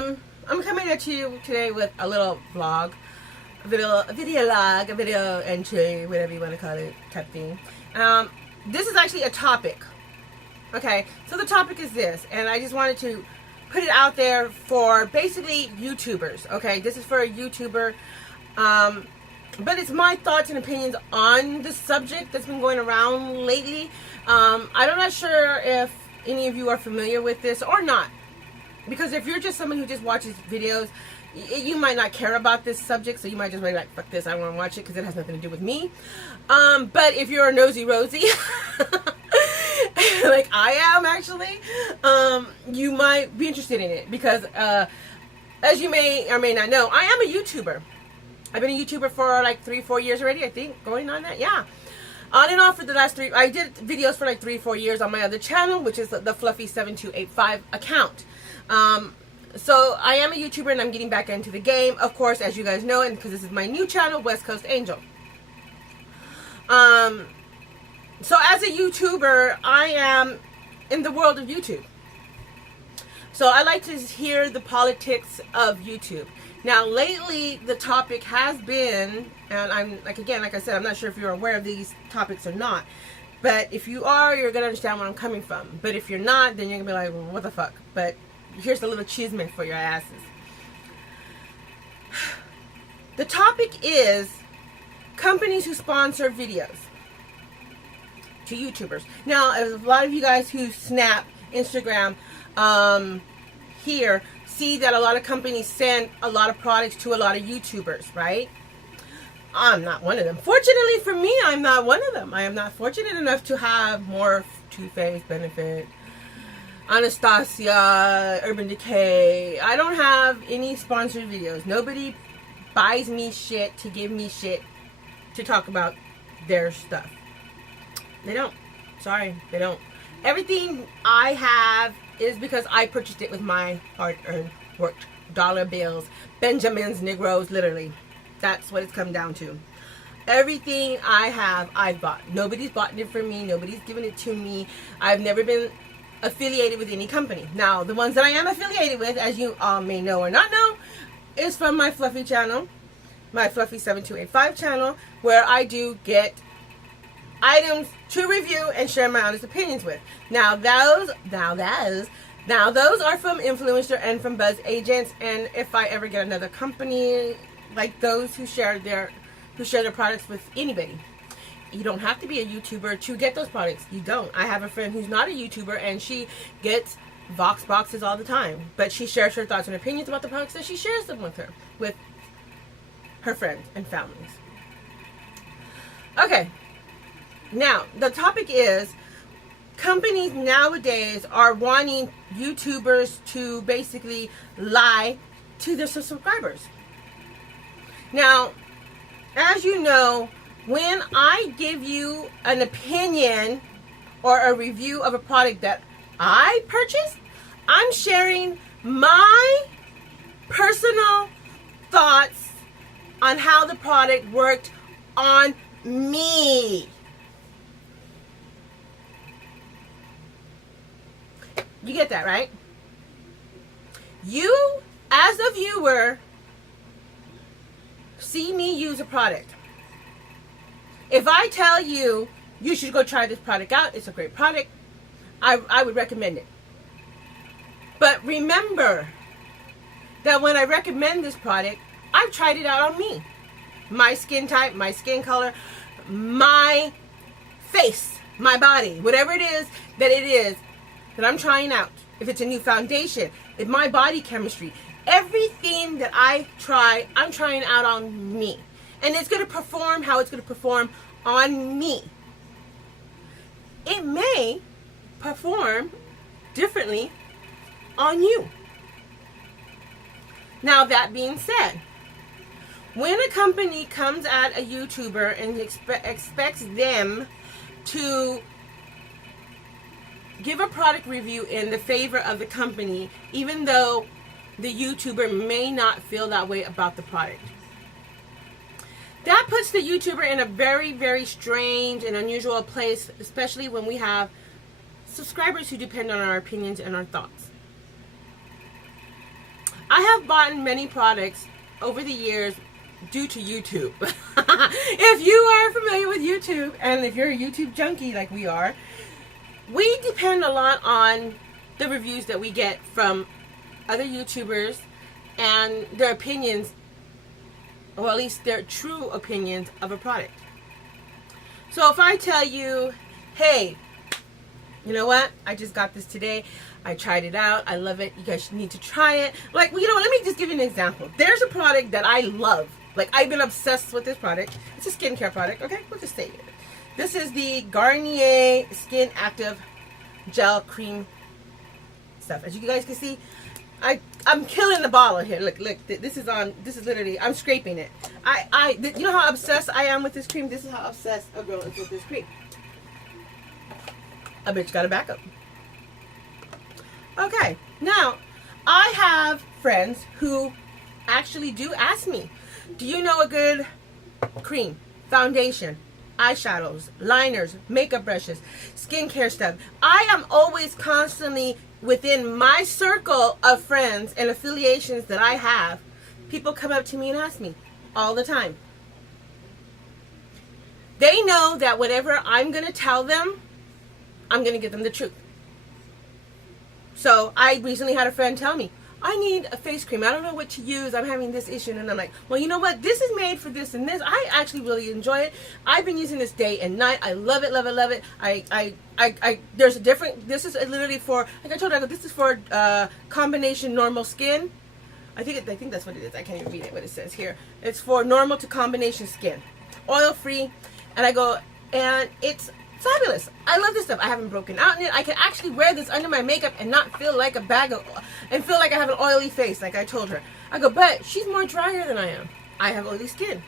I'm coming at you today with a little vlog, a video log, a video entry, whatever you want to call it, type thing. This is actually a topic. Okay, so the topic is this, and I just wanted to put it out there for basically YouTubers. Okay, this is for a YouTuber, but it's my thoughts and opinions on the subject that's been going around lately. I'm not sure if any of you are familiar with this or not, because if you're just someone who just watches videos, you might not care about this subject, so you might just be like, fuck this, I don't want to watch it because it has nothing to do with me. But if you're a nosy Rosie, like I am actually, you might be interested in it because, as you may or may not know, I am a YouTuber. I've been a YouTuber for like 3-4 years already, I think, going on that, yeah. On and off for the last I did videos for like 3-4 years on my other channel, which is the Fluffy 7285 account. So I am a YouTuber and I'm getting back into the game, of course, as you guys know, and because this is my new channel, West Coast Angel. So as a YouTuber, I am in the world of YouTube. So I like to hear the politics of YouTube. Now, lately, the topic has been, and I'm, like I said, I'm not sure if you're aware of these topics or not. But if you are, you're going to understand where I'm coming from. But if you're not, then you're going to be like, well, what the fuck? But here's a little chisme for your asses. The topic is companies who sponsor videos to YouTubers. Now, a lot of you guys who snap Instagram here see that a lot of companies send a lot of products to a lot of YouTubers, right? I'm not one of them. Fortunately for me, I'm not one of them. I am not fortunate enough to have Morphe, Too Faced, Benefit, Anastasia, Urban Decay. I don't have any sponsored videos. Nobody buys me shit to give me shit to talk about their stuff. They don't. Sorry, they don't. Everything I have is because I purchased it with my hard-earned, worked dollar bills. Benjamins, Negroes, literally. That's what it's come down to. Everything I have, I bought. Nobody's bought it for me. Nobody's given it to me. I've never been affiliated with any company. Now, the ones that I am affiliated with, as you all may know or not know, is from my Fluffy channel, my Fluffy 7285 channel, where I do get items to review and share my honest opinions with. Now those are from Influencer and from Buzz Agents, and if I ever get another company like those who share their products with anybody, you don't have to be a YouTuber to get those products. You don't. I have a friend who's not a YouTuber and she gets Vox boxes all the time, but she shares her thoughts and opinions about the products that she shares them with her friends and families. Okay. Now, the topic is companies nowadays are wanting YouTubers to basically lie to their subscribers. Now, as you know, when I give you an opinion or a review of a product that I purchased, I'm sharing my personal thoughts on how the product worked on me. You get that, right? You, as a viewer, see me use a product. If I tell you, you should go try this product out, it's a great product, I would recommend it. But remember that when I recommend this product, I've tried it out on me. My skin type, my skin color, my face, my body, whatever it is that I'm trying out. If it's a new foundation, if my body chemistry, everything that I try, I'm trying out on me. And it's going to perform how it's going to perform on me. It may perform differently on you. Now, that being said, when a company comes at a YouTuber and expects them to give a product review in the favor of the company, even though the YouTuber may not feel that way about the product, that puts the YouTuber in a very, very strange and unusual place, especially when we have subscribers who depend on our opinions and our thoughts. I have bought many products over the years due to YouTube. If you are familiar with YouTube, and if you're a YouTube junkie like we are, we depend a lot on the reviews that we get from other YouTubers and their opinions, or at least their true opinions of a product. So if I tell you, hey, you know what? I just got this today. I tried it out. I love it. You guys need to try it. Like, you know what? Let me just give you an example. There's a product that I love. Like, I've been obsessed with this product. It's a skincare product. Okay, we'll just say it. This is the Garnier Skin Active Gel Cream stuff. As you guys can see, I'm killing the bottle here. Look, this is literally, I'm scraping it. You know how obsessed I am with this cream? This is how obsessed a girl is with this cream. A bitch got a backup. Okay, now, I have friends who actually do ask me, do you know a good cream, foundation, eyeshadows, liners, makeup brushes, skincare stuff? I am always constantly within my circle of friends and affiliations that I have, people come up to me and ask me all the time. They know that whatever I'm going to tell them, I'm going to give them the truth. So I recently had a friend tell me, I need a face cream. I don't know what to use. I'm having this issue. And I'm like, well, you know what? This is made for this and this. I actually really enjoy it. I've been using this day and night. I love it, love it, love it. There's a different, this is literally for, like I told her, this is for combination normal skin. I think that's what it is. I can't even read it, what it says here. It's for normal to combination skin. Oil free. And I go, and it's fabulous. I love this stuff. I haven't broken out in it. I can actually wear this under my makeup and not feel like a bag of, and feel like I have an oily face, like I told her. I go, but she's more drier than I am. I have oily skin.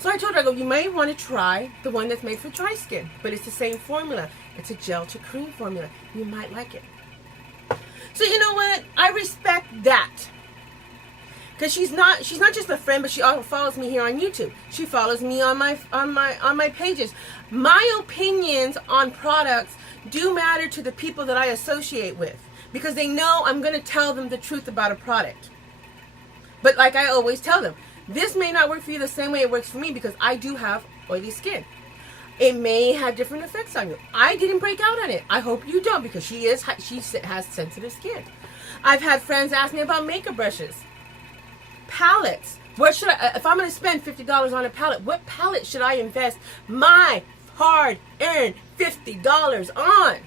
So I told her, I go, you may want to try the one that's made for dry skin, but it's the same formula. It's a gel to cream formula. You might like it. So you know what? I respect that. Because she's not just a friend, but she also follows me here on YouTube. She follows me on my pages. My opinions on products do matter to the people that I associate with, because they know I'm going to tell them the truth about a product. But like I always tell them, this may not work for you the same way it works for me, because I do have oily skin. It may have different effects on you. I didn't break out on it. I hope you don't, because she has sensitive skin. I've had friends ask me about makeup brushes. Palettes. What should I, if I'm going to spend $50 on a palette, what palette should I invest my hard-earned $50 on?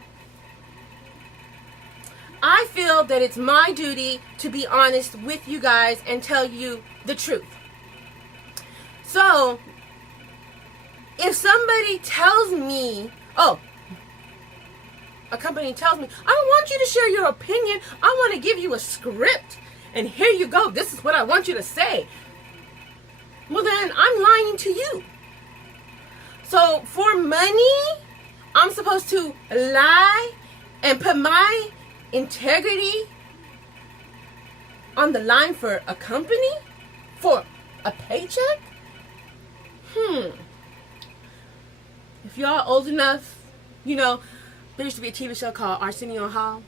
I feel that it's my duty to be honest with you guys and tell you the truth. So, if somebody tells me, a company tells me, I don't want you to share your opinion, I want to give you a script. And here you go. This is what I want you to say. Well, then I'm lying to you. So for money, I'm supposed to lie and put my integrity on the line for a company? For a paycheck? If y'all old enough, you know, there used to be a TV show called Arsenio Hall.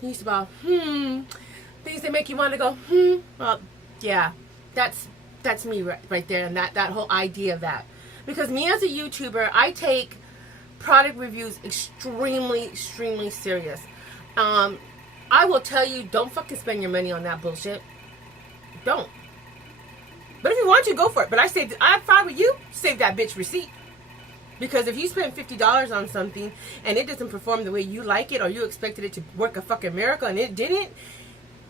He used to about, things that make you want to go, well, yeah, that's me right there, and that whole idea of that. Because me as a YouTuber, I take product reviews extremely serious. I will tell you, don't fucking spend your money on that bullshit. Don't. But if you want to, go for it. But I'm fine with you, save that bitch receipt. Because if you spend $50 on something and it doesn't perform the way you like it, or you expected it to work a fucking miracle and it didn't,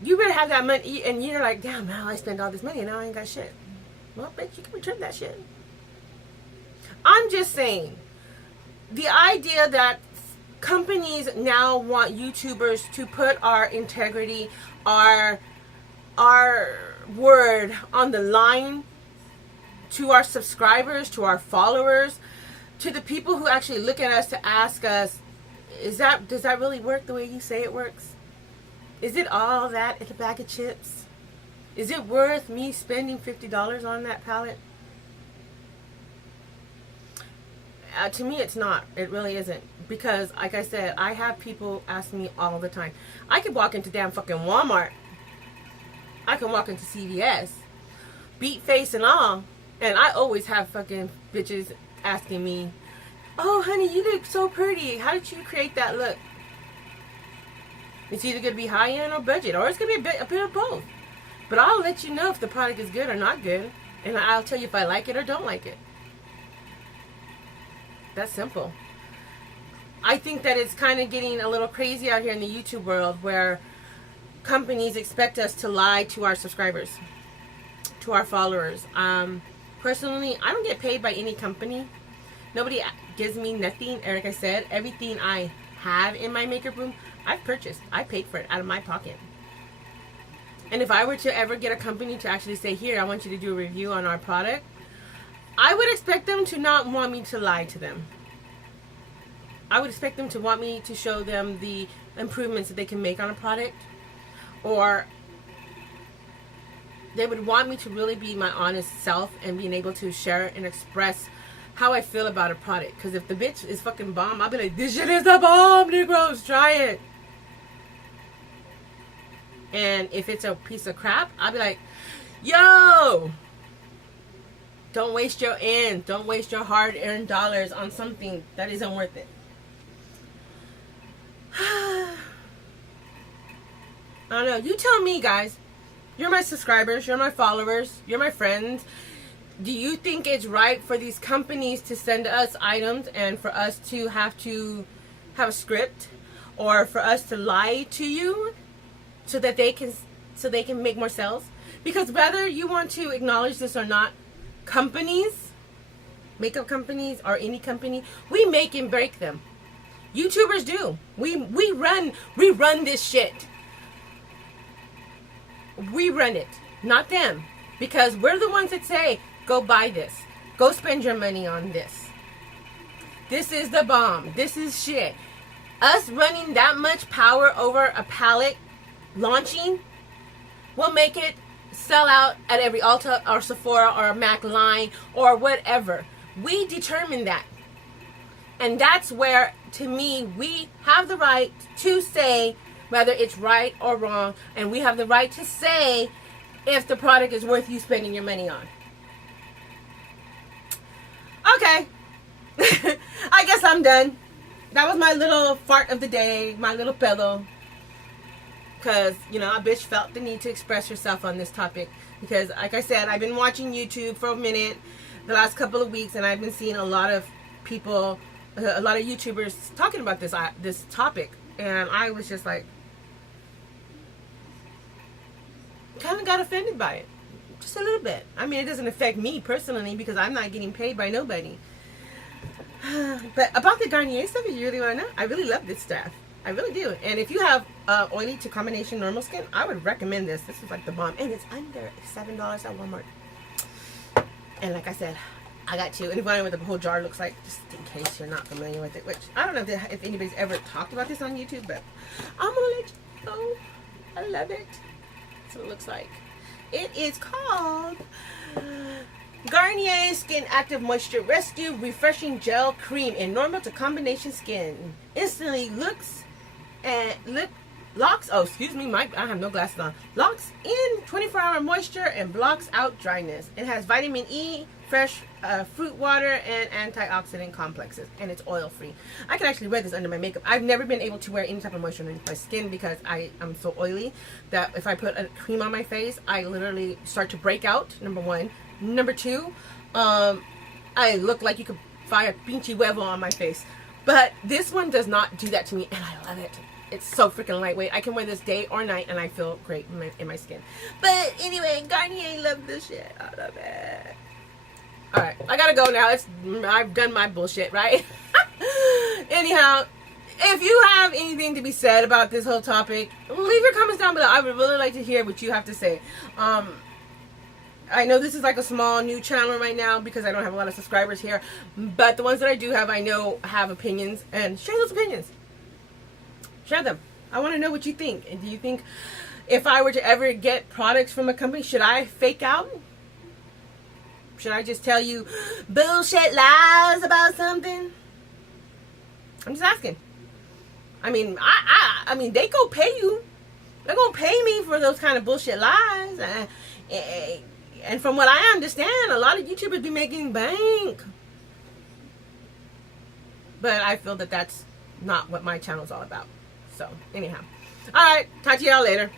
you better have that money, and you're like, damn, now I spent all this money and now I ain't got shit. Well, bitch, you can return that shit. I'm just saying, the idea that companies now want YouTubers to put our integrity, our word on the line to our subscribers, to our followers, to the people who actually look at us to ask us, does that really work the way you say it works? Is it all that in a bag of chips? Is it worth me spending $50 on that palette? To me, it's not. It really isn't. Because, like I said, I have people ask me all the time. I could walk into damn fucking Walmart I can walk into CVS, beat face and all, and I always have fucking bitches asking me, "Oh, honey, you look so pretty. How did you create that look?" It's either going to be high end or budget, or it's going to be a bit of both. But I'll let you know if the product is good or not good, and I'll tell you if I like it or don't like it. That's simple. I think that it's kind of getting a little crazy out here in the YouTube world where companies expect us to lie to our subscribers, to our followers. Personally, I don't get paid by any company. Nobody gives me nothing. Like I said, everything I have in my makeup room, I've purchased. I paid for it out of my pocket. And if I were to ever get a company to actually say, "Here, I want you to do a review on our product," I would expect them to not want me to lie to them. I would expect them to want me to show them the improvements that they can make on a product, or they would want me to really be my honest self and being able to share and express how I feel about a product. Because if the bitch is fucking bomb, I'll be like, "This shit is the bomb, Negroes, try it." And if it's a piece of crap, I'll be like, "Yo, don't waste don't waste your hard-earned dollars on something that isn't worth it." I don't know. You tell me, guys. You're my subscribers. You're my followers. You're my friends. Do you think it's right for these companies to send us items and for us to have a script, or for us to lie to you so that they can make more sales? Because whether you want to acknowledge this or not, companies, makeup companies or any company, we make and break them. YouTubers do. We run this shit. We run it, not them. Because we're the ones that say, "Go buy this. Go spend your money on this. This is the bomb. This is shit." Us running that much power over a palette launching will make it sell out at every Ulta or Sephora or MAC line or whatever. We determine that. And that's where, to me, we have the right to say whether it's right or wrong. And we have the right to say if the product is worth you spending your money on. Okay. I guess I'm done. That was my little fart of the day, my little pedo. Because, a bitch felt the need to express herself on this topic. Because, like I said, I've been watching YouTube for a minute the last couple of weeks, and I've been seeing a lot of people, a lot of YouTubers talking about this topic. And I was just like, kind of got offended by it. Just a little bit. I mean, it doesn't affect me personally because I'm not getting paid by nobody. But about the Garnier stuff, if you really want to know, I really love this stuff. I really do. And if you have oily to combination normal skin, I would recommend this. This is like the bomb. And it's under $7 at Walmart. And like I said, I got two. And if I know what the whole jar looks like, just in case you're not familiar with it. Which, I don't know if anybody's ever talked about this on YouTube, but I'm going to let you know. I love it. That's what it looks like. It is called Garnier Skin Active Moisture Rescue Refreshing Gel Cream in normal to combination skin. Instantly locks, oh excuse me, I have no glasses on. Locks in 24-hour moisture and blocks out dryness. It has vitamin E, fresh fruit water, and antioxidant complexes, and it's oil free. I can actually wear this under my makeup. I've never been able to wear any type of moisture underneath my skin because I'm so oily that if I put a cream on my face, I literally start to break out, number one. Number two, I look like you could fire pinche huevo on my face. But this one does not do that to me, and I love it. It's so freaking lightweight. I can wear this day or night, and I feel great in my skin. But anyway, Garnier love this shit. I love it. Alright, I gotta go now. I've done my bullshit, right? Anyhow, if you have anything to be said about this whole topic, leave your comments down below. I would really like to hear what you have to say. I know this is like a small new channel right now because I don't have a lot of subscribers here, but the ones that I do have, I know have opinions, and share those opinions. Share them. I want to know what you think. And do you think if I were to ever get products from a company, should I fake out? Should I just tell you bullshit lies about something? I'm just asking. I mean, I mean, they go pay you. They're gonna pay me for those kind of bullshit lies. And from what I understand, a lot of YouTubers be making bank. But I feel that that's not what my channel's all about. So, anyhow. Alright, talk to y'all later.